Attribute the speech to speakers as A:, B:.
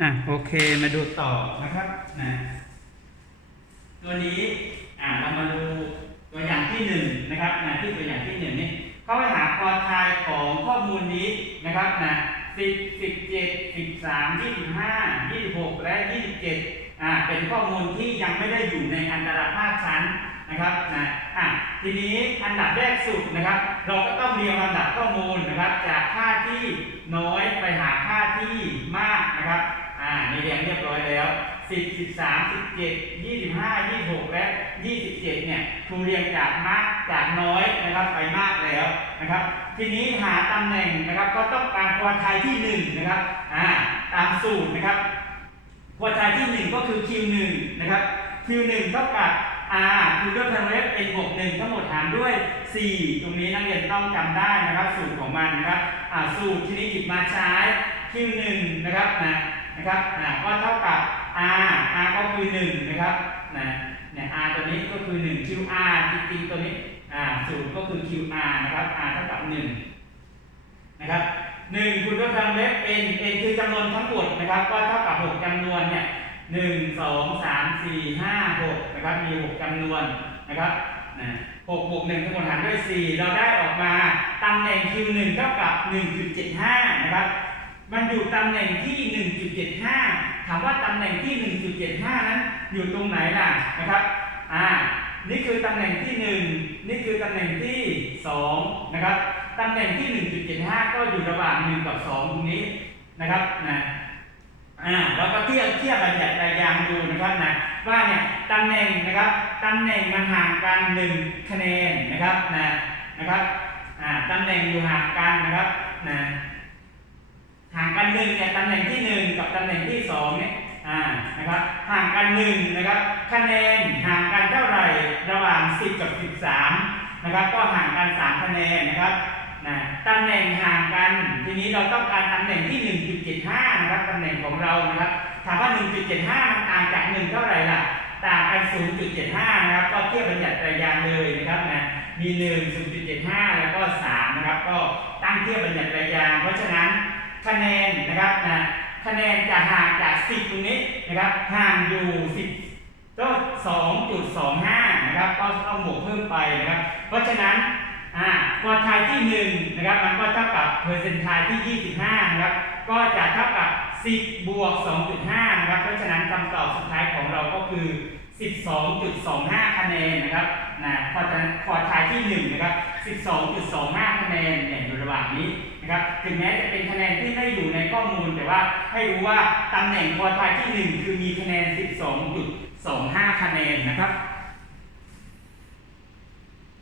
A: อะโอเคมาดูต่อนะครับนะตัวนี้อ่าเรามาดูตัวอย่างที่หนึ่งนะครับนะที่ตัวอย่างที่หนึ่งนี่เขาไปหาคอทายของข้อมูลนี้นะครับนะสิบสิบเจ็ดสิบสามยี่สิบห้ายี่สิบหกและยี่สิบเจ็ดอ่าเป็นข้อมูลที่ยังไม่ได้อยู่ในอันตรภาคชั้นนะครับนะอะทีนี้อันดับแรกสุดนะครับ เราก็ต้องเรียงลำดับข้อมูลนะครับ จากค่าที่น้อยไปหาค่าที่มาก นะครับอ่านี่เรียงเรียบร้อยแล้ว10 13 17 25 26และ27เนี่ยครูเรียงจากมากจากน้อยนะครับไปมากแล้วนะครับ ทีนี้หาตำแหน่งนะครับก็ต้องการควอไทยที่1นะครับอ่าตามสูตรนะครับควอไทยที่1ก็คือ Q1 นะครับ Q1 เท่ากับ R คือด้วยพลังเล็บเป็นบวก1ทั้งหมดหารด้วย 4 ตรงนี้นักเรียนต้องจำได้นะครับ สูตรของมันนะครับอ่าสูตรทีนี้หยิบมาใช้ Q1 นะครับนะ นะครับอ่าก็เท่ากับ r r ก็คือ1นะครับนะเนี่ย r ตัวนี้ก็คือ 1 qr จริงๆตัวนี้อ่าสูตรก็คือ qr นะครับ r เท่ากับ 1 นะครับ1คูณด้วยพลังเล็บ n n คือจำนวนทั้งหมดนะครับ ก็เท่ากับ 6จำนวนเนี่ย1 2 3 4 5 6นะครับมี6จำนวนนะครับนะ6บวก1ทั้งหมดหารด้วย4เราได้ออกมาตำแหน่ง q1 เท่ากับ1.75นะครับ มันอยู่ตำแหน่งที่ 1.75 ถามว่าตำแหน่งที่ 1.75 นั้นอยู่ตรงไหนล่ะนะครับ อ่า นี่คือตำแหน่งที่ 1 นี่คือตำแหน่งที่ 2 นะครับ ตำแหน่งที่ 1.75 ก็อยู่ระหว่าง 1 กับ 2 ตรงนี้นะครับ นะ อ่า แล้วก็เทียบเทียบบัญญัติรายยางดูนะครับนะ ว่าเนี่ยตำแหน่งนะครับ ตำแหน่งมันห่างกัน 1 คะแนนนะครับ นะ นะครับ อ่า ตำแหน่งอยู่ห่างกันนะครับ นะ ห่างกันหนึ่งเนี่ยตำแหน่งที่หนึ่งกับตำแหน่งที่สองเนี่ยอ่านะครับห่างกันหนึ่งนะครับคะแนนห่างกันเท่าไหร่ระหว่าง 10 กับ 13นะครับก็ห่างกัน 3 คะแนนนะครับนะตำแหน่งห่างกัน ทีนี้เราต้องการตำแหน่งที่ 1.75นะครับตำแหน่งของเรานะครับถามว่า 1.75 มันต่างจาก 1 เท่าไหร่ล่ะต่างกัน 0.75 นะครับก็เทียบบัญญัติระยางเลยนะครับนะมี 1 0.75 แล้วก็ 3 นะครับก็ตั้งเทียบบัญญัติระยาง เพราะฉะนั้น คะแนนนะครับนะคะแนนจะห่างจาก 10 ตรงนี้นะครับห่างอยู่ 10 ก็2.25 นะครับก็ต้องบวกเพิ่มไปนะครับ เพราะฉะนั้นอ่าพอทายที่1นะครับมันก็เท่ากับเปอร์เซ็นต์ทายที่ 25 นะครับ ก็จะเท่ากับ 10 บวก 2.5 นะครับ เพราะฉะนั้นคำตอบสุดท้ายของเราก็คือ 12.25 คะแนนนะครับนะพอจะพอทายที่ 1 นะครับ 12.25 คะแนนเนี่ยอยู่ระหว่างนี้ นะครับถึงแม้จะเป็นคะแนนที่ไม่อยู่ในข้อมูล แต่ว่าให้รู้ว่าตำแหน่งควอทายที่ 1 คือมีคะแนน 12.25 คะแนนนะครับ